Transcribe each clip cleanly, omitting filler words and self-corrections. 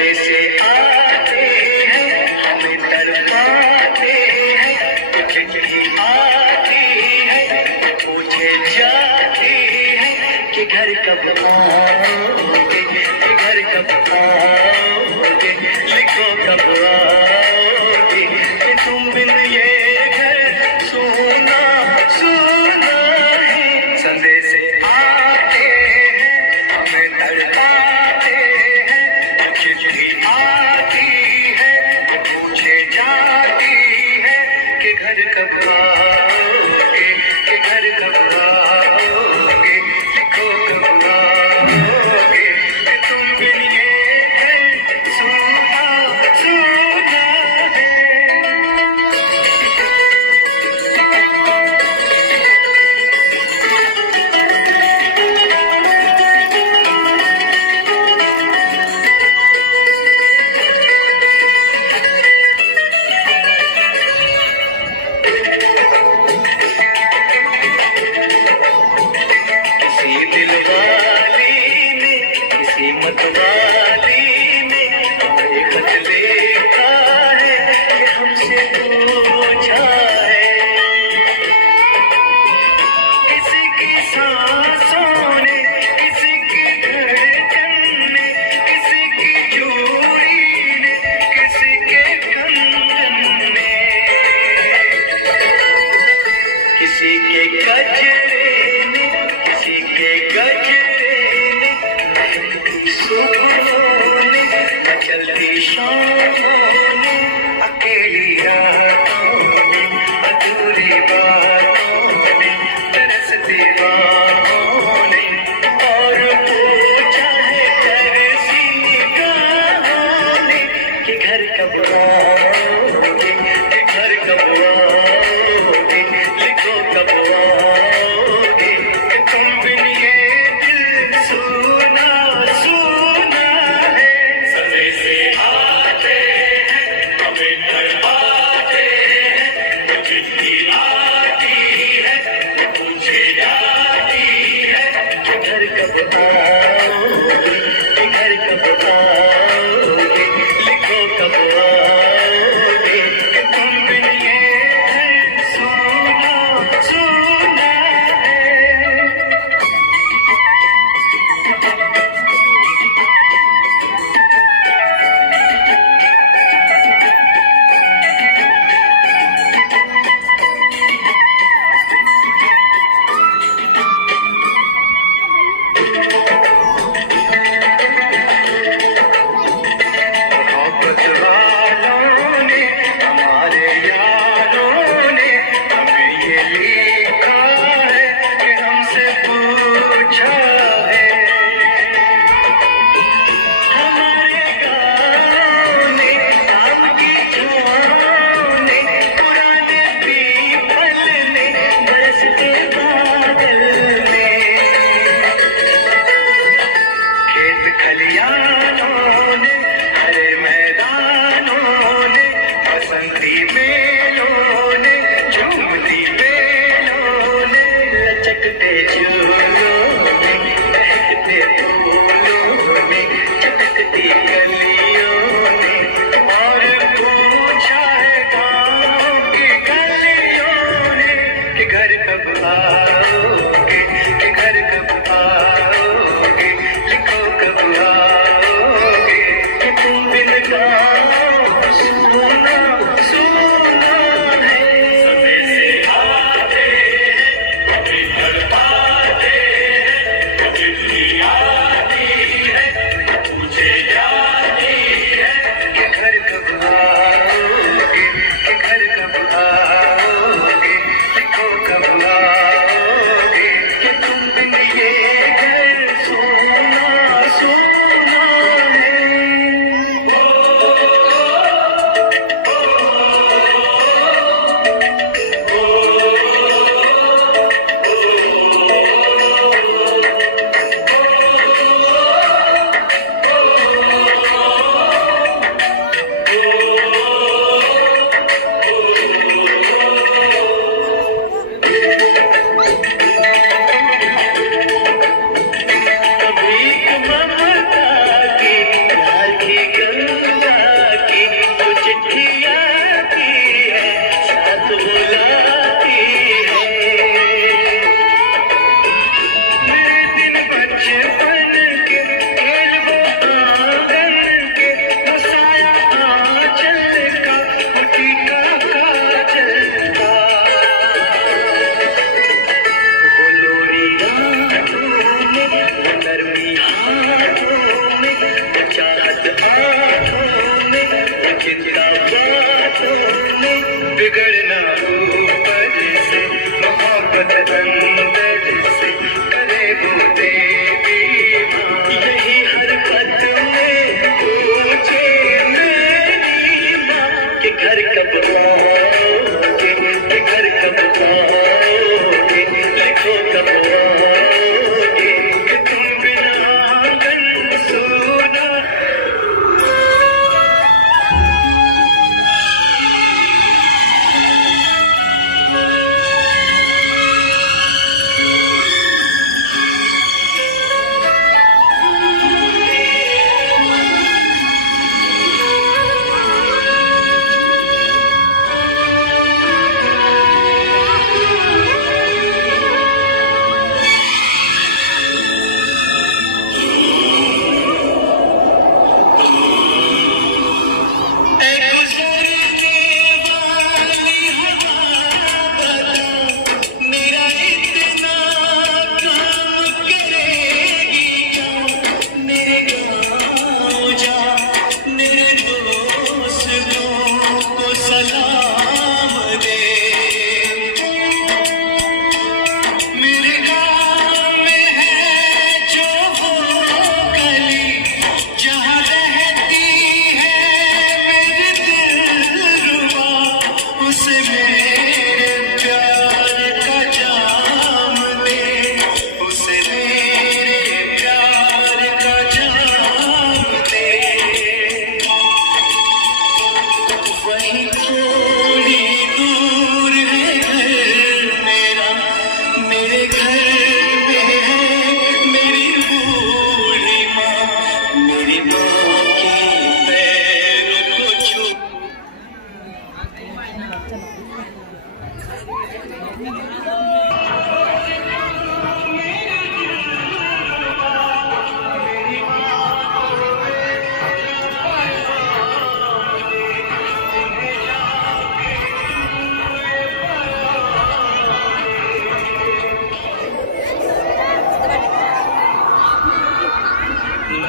संदेश आते हैं हमें तड़पाते हैं, कुछ चिट्ठी आती है पूछे जाती है कि घर कब आओगे, कि घर कब आओगे, लिखो कब आओगे, कि तुम बिन ये घर सुना सुना है। संदेश आते हैं हमें तड़पाते हैं, चिट्ठी आती है पूछे जाती है कि घर कब आओगे, कि घर कब आओगे, लिखो कब आओगे, कि तुम बिन ये घर सुना सुना है। किसी दिल वाली ने, किसी मत वाली ने हमें खत लिखा है कि हमसे पूछा है। किसी की सांसों ने, किसी की धड़कन ने, किसी की चूड़ी ने, किसी के कंगन ने, किसी के गजरे ने, किसी के गजरे ने, महकती सुबहों ने, चलती शामों ने, अकेली रातों ने, अधूरी बातों ने, तरसती बाहों ने, और पूछा है तरसी निगाहों ने कि घर कब आओगे, कि घर कब आओगे, लिखो कब आओगे, कि तुम बिन ये दिल सुना सुना है। संदेश आते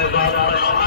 वापस